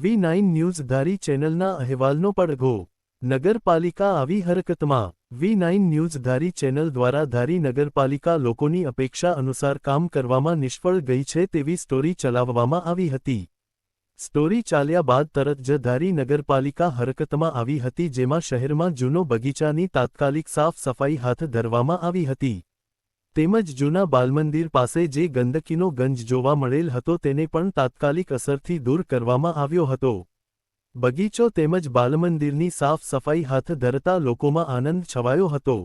V9 news ધારી ચેનલના અહેવાલનો પડઘો. નગરપાલિકા આવી હરકતમાં. V9 ન્યૂઝ ધારી ચેનલ દ્વારા ધારી નગરપાલિકા લોકોની અપેક્ષા અનુસાર કામ કરવામાં નિષ્ફળ ગઈ છે તેવી સ્ટોરી ચલાવવામાં આવી હતી. સ્ટોરી ચાલ્યા બાદ તરત જ ધારી નગરપાલિકા હરકતમાં આવી હતી, જેમાં શહેરમાં જૂનો બગીચાની તાત્કાલિક સાફ સફાઈ હાથ ધરવામાં આવી હતી. તેમજ જૂના બાલમંદિર પાસે જે ગંદકીનો ગંજ જોવા મળેલ હતો તેને પણ તાત્કાલિક અસરથી દૂર કરવામાં આવ્યો હતો. બગીચો તેમજ બાલમંદિરની સાફ સફાઈ હાથ ધરતા લોકોમાં આનંદ છવાયો હતો.